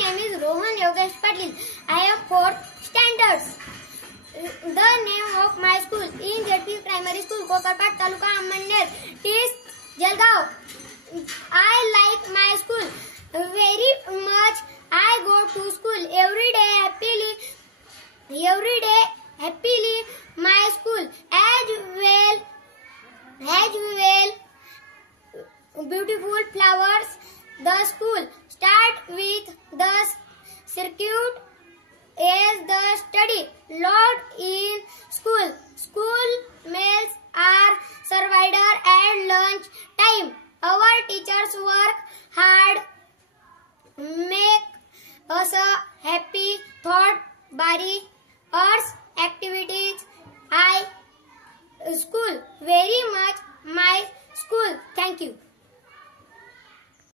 name is Rohan Yogesh Patil. I am 4th standard. The name of my school is ZP Primary School, Kokarpat, Taluka Ammaner, is Jalgaon. I like my school very much. I go to school every day happily. My school as well beautiful flowers. The school start with the circuit as the study lot in school. School meals are served at lunch time. Our teachers work hard, make us happy. Thought bari arts activities. I school very much my school. Thank you.